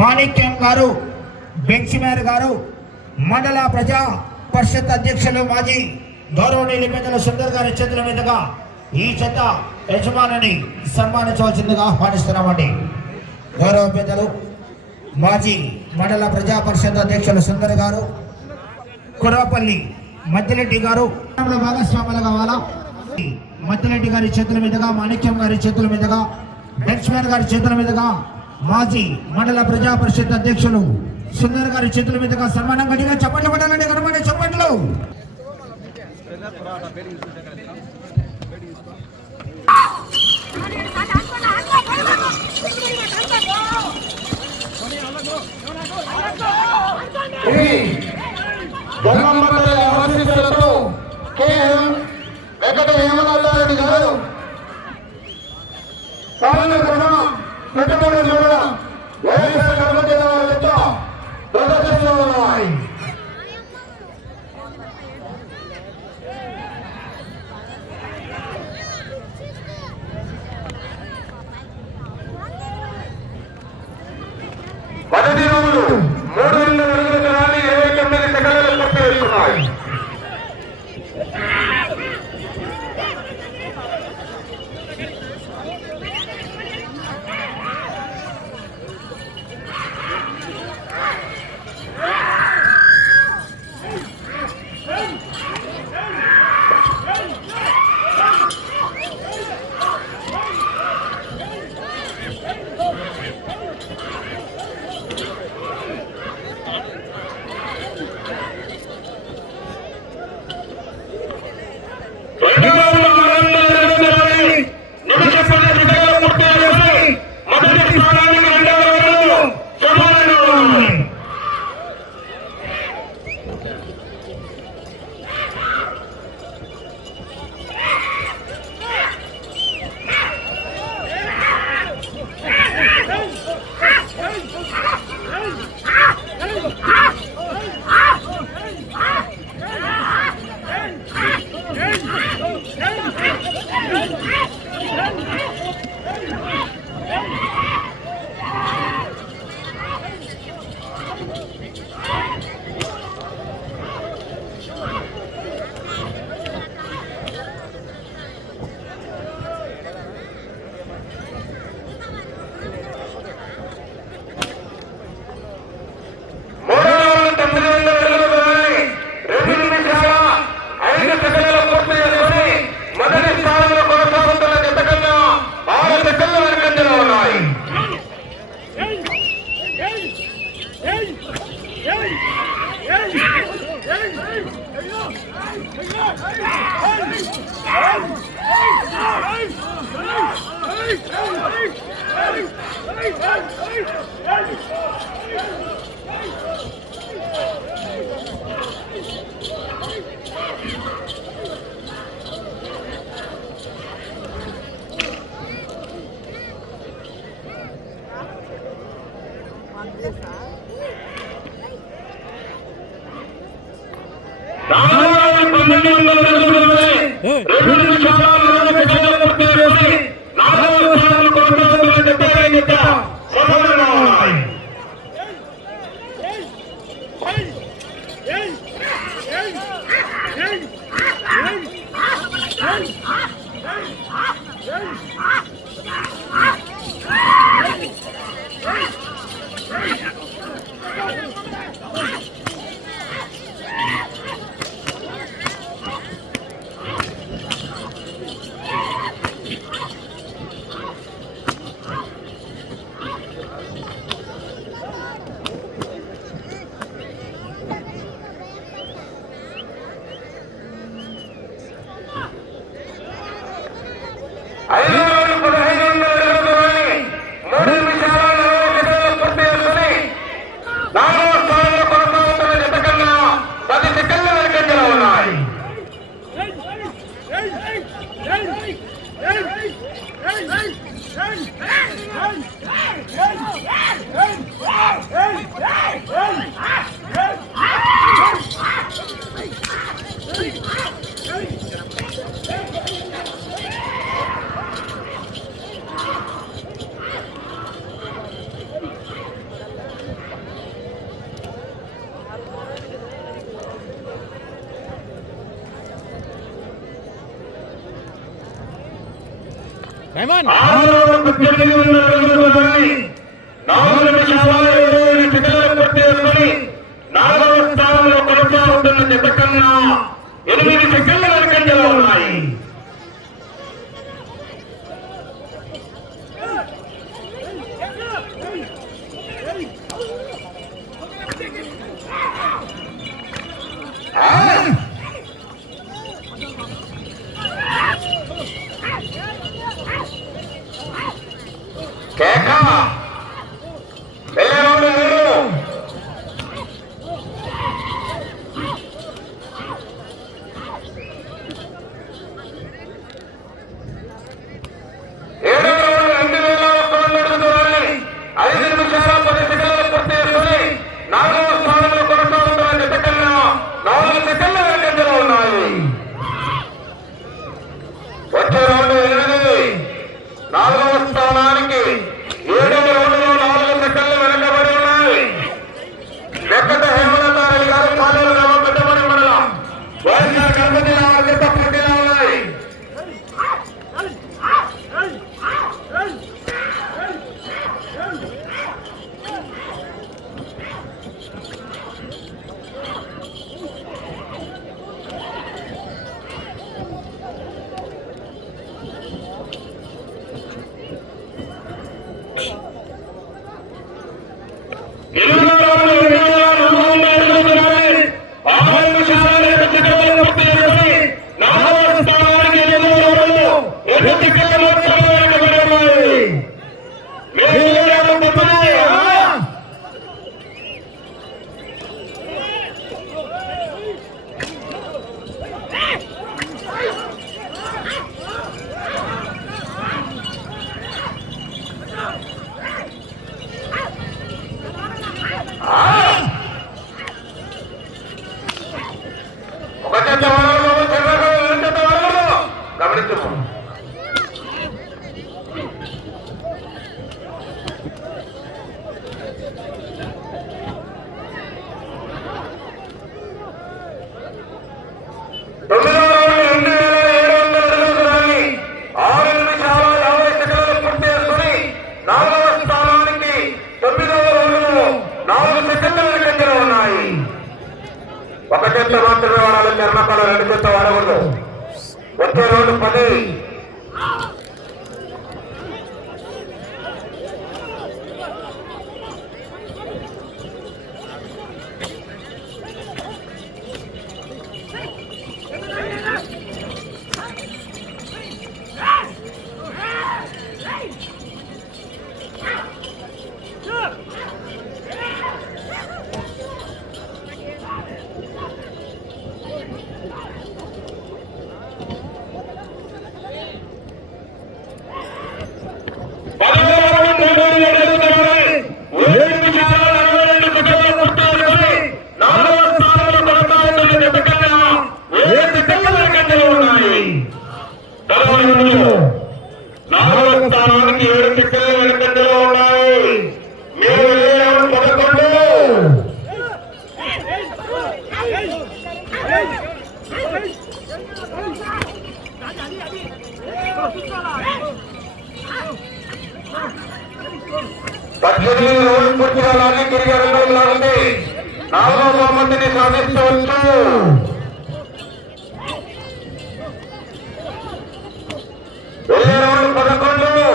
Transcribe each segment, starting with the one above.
మాణిక్యం గారు బెంచిమేర్ గారు మండల ప్రజా పరిషత్ అధ్యక్షులు మాజీ గౌరవనీయులు పెద్దల సుందర్ గారి చేతుల మీదుగా ఈ చెత్త యజమానిని సన్మానించవలసిందిగా ఆహ్వానిస్తున్నామండి. గౌరవ పెద్దలు మాజీ మండల ప్రజా పరిషత్ అధ్యక్షులు సుందర్ గారు, కుర్రపల్లి మద్దిరెడ్డి గారు భాగస్వాములు కావాలా. మద్దిరెడ్డి గారి చేతుల మీదుగా, మాణిక్యం గారి చేతుల మీదుగా, బెంచ్మేర్ గారి చేతుల మీదుగా మాజీ మండల ప్రజా పరిషత్ అధ్యక్షులు సుందర్ గారి చేతుల మీదుగా సన్మానం. గట్టిగా చప్పట్లు పడాలండి, గడపండి చప్పట్లు. వెంకట హేమనాథారెడ్డి గారు పెట్టుబడి వైఎస్ఆర్ కర్మచారి వారితో ప్రదర్శనలో ఉన్నాయి. మొదటి రోజు 3 అడుగుల 29 సెకండ్లు పూర్తి చేస్తున్నాయి. ఆరవ రౌండ్ 8 అడుగులు 4 నిమిషాల 20 సెకండ్లు పూర్తి చేసుకుని 4వ స్థానంలో కొనసాగుతున్న జత కన్నా 8 సెకండ్ల వెనుకంజలో ఉన్నాయి. కేక వెళ్ళే రౌండ్ 7 5 నిమిషాల 10 సెకండ్లు పూర్తి చేసుకుని 4వ స్థానంలో కొనసాగుతున్న జత కన్నా 4 సెకండ్ల వెనుకంజలో ఉన్నాయి. వచ్చే రౌండ్ 8 4వ స్థానానికి 7వ రౌండ్లో 4 సెకండ్లు వెనకబడి ఉన్నాయి. వెంకట హేమలతారెడ్డి గారు పాలెలు గ్రామం పెద్దమని మండలం వైఎస్ఆర్ గణపతి జత పోటీలో ఉన్నాయి. ఒక చేత మాత్రమే వాడాలి, చర్మకాలు 2 చేత వాడకూడదు. వచ్చే రౌండ్ 10. పూర్తిగా లాగి తిరిగి రెండవ లాగుంది. 4వ బహుమతిని సాధించవచ్చు. వెళ్ళే రౌండ్ 11.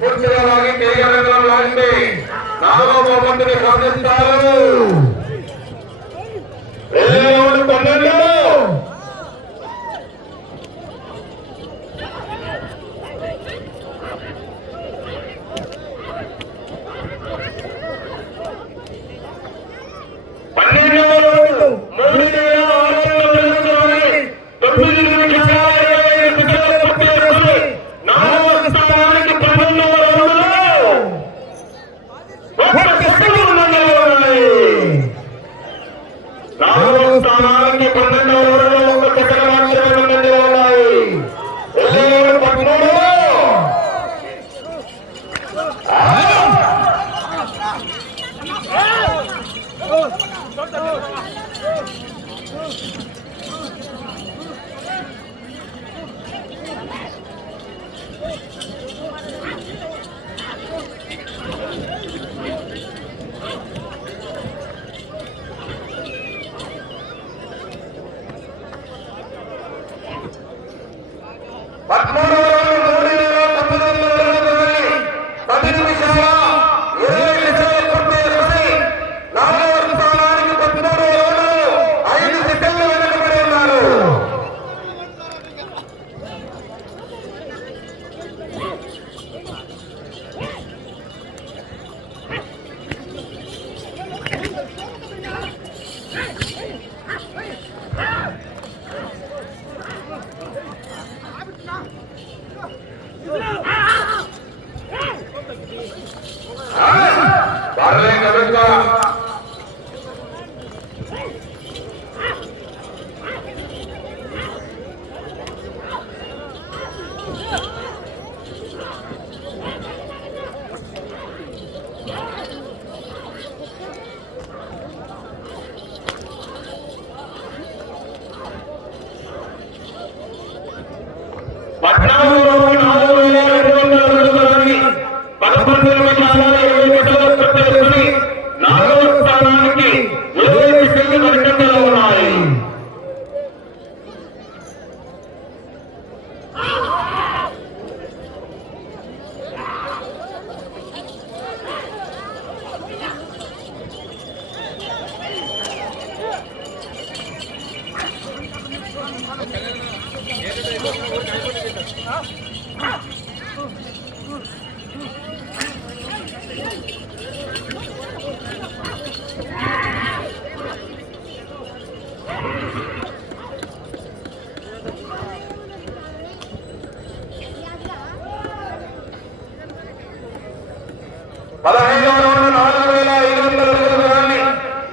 పూర్తిగా లాగి తిరిగి రంగంలో లాగింది. 4వ బహుమతిని సాధిస్తారు. వెళ్ళే రౌండ్ 12. 9 నిమిషాల 25 సెకన్లు పూర్తి చేసుకుని 4వ స్థానానికి 12వ రౌండ్లో 1 సెకండ్ ముందంజలో ఉన్నాయి. 4వ స్థానానికి 12వ రౌండ్లో 1 సెకండ్ మాత్రమే ముందంజలో ఉన్నాయి.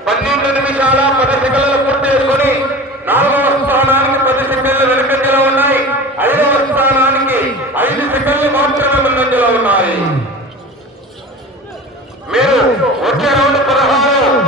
13 నిమిషాల 10 సెకన్లు పూర్తి చేసుకుని 4వ స్థానానికి 10 సెకన్లు వెనుకంజలో ఉన్నాయి. 5వ స్థానానికి 5 సెకన్లు మాత్రమే ముందంజలో ఉన్నాయి. మీరు వచ్చే రౌండ్ 16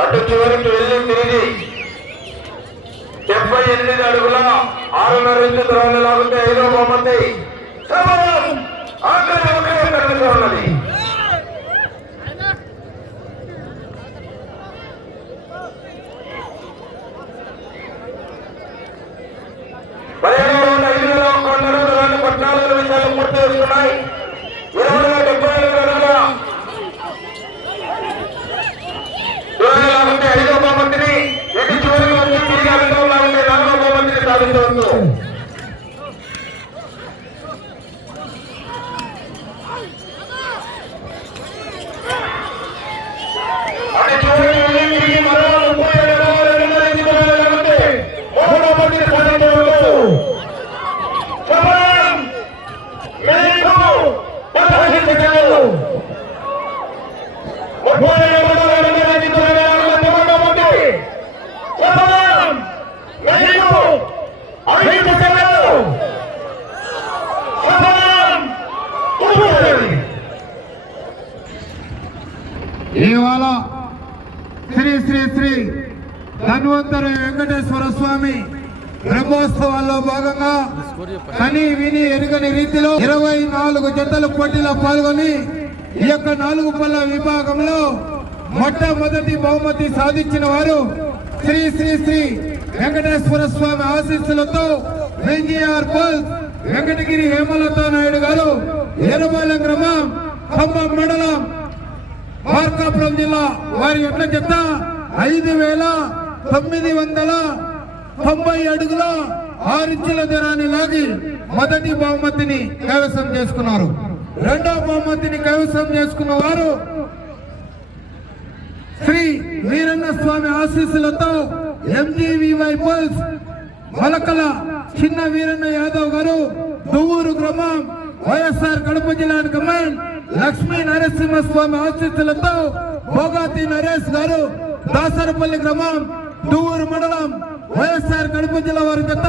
అటు చివరికి వెళ్ళి తిరిగి 78 అడుగుల 6.5 ఇంచు దూరాన్ని లాగితే 5వ బహుమతి ఉన్నది. పూర్తి చేస్తున్నాయి. 75 అడుగుల 5వ బహుమతిని ఎటు చివరికి వచ్చి తిరిగి అడుగులో ఉండే 4వ బహుమతిని సాధించవచ్చు. ఇవాళ శ్రీ శ్రీ శ్రీ ధన్వంతరి వెంకటేశ్వర స్వామి బ్రహ్మోత్సవాల్లో భాగంగా కని విని ఎరుగని రీతిలో 24 జతల పోటీలో పాల్గొని ఈ యొక్క 4 పళ్ళ విభాగంలో మొట్టమొదటి బహుమతి సాధించిన వారు శ్రీ శ్రీ శ్రీ వెంకటేశ్వర స్వామి ఆశీస్సులతో వెంజీఆర్ పల్స్ వెంకటగిరి హేమలతా నాయుడు గారు ఎరుబాలెం గ్రామం ఖమ్మం మండలం మార్కాపురం జిల్లా వారి ఎట్ల చెత్త 5,990 అడుగుల 6 ఇంచుల దూరాన్ని లాగి మొదటి బహుమతిని కైవసం చేసుకున్నారు. రెండో బహుమతిని కైవసం చేసుకున్న వారు శ్రీ వీరన్న స్వామి ఆశీస్సులతో ఎంజీవీవై పల్స్ మలకల చిన్న వీరన్న యాదవ్ గారు దువ్వూరు గ్రామం వైఎస్ఆర్ కడప జిల్లా కమాండ్ లక్ష్మీ నరసింహస్వామి ఆశీస్సులతో భోగాతి నరేష్ గారు దాసరపల్లి గ్రామం దువ్వూరు మండలం వైఎస్ఆర్ కడప జిల్లా వారి జత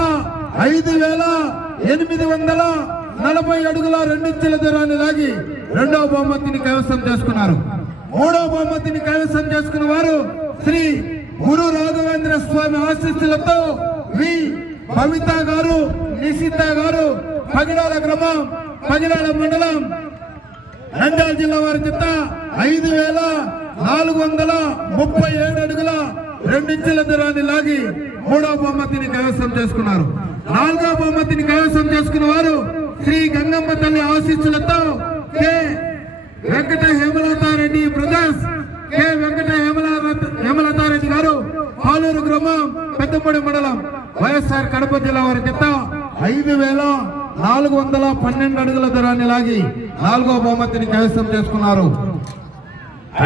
5,840 అడుగుల 2 ఇంచుల దూరాన్ని లాగి రెండవ బహుమతిని కైవసం చేసుకున్నారు. మూడవ బహుమతిని కైవసం చేసుకున్న వారు శ్రీ గురు రాఘవేంద్ర స్వామి ఆశీస్సులతో వి భవిత గారు నిశిత గారు పగిడాల గ్రామం పగిడాల మండలం నంద్యాల జిల్లా వారి జత 5,437 అడుగుల 2 ఇంచుల దూరాన్ని లాగి మూడవ బహుమతిని కైవసం చేసుకున్నారు. నాలుగవ బహుమతిని కైవసం చేసుకున్న వారు శ్రీ గంగమ్మ తల్లి ఆశీస్సులతో K Venkata Hemalatha Reddy brothers K Venkata Hemalatha Reddy గారు పాలూరు గ్రామం పెద్దపూడి మండలం వైఎస్ఆర్ కడప జిల్లా వారి జత 5,412 అడుగుల దూరాన్ని లాగి 4వ బహుమతిని కైవసం చేసుకున్నారు.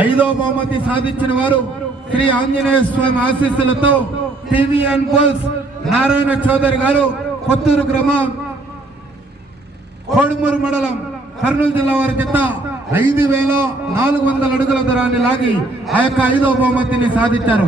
5వ బహుమతి సాధించిన వారు శ్రీ ఆంజనేయ స్వామి ఆశీస్సులతో టీవీఎన్ పల్స్ నారాయణ చౌదరి గారు కొత్తూరు గ్రామం కోడుమూరు మండలం కర్నూలు జిల్లా వారి జత 5,400 అడుగుల దూరాన్ని లాగి ఆ యొక్క 5వ బహుమతిని సాధించారు.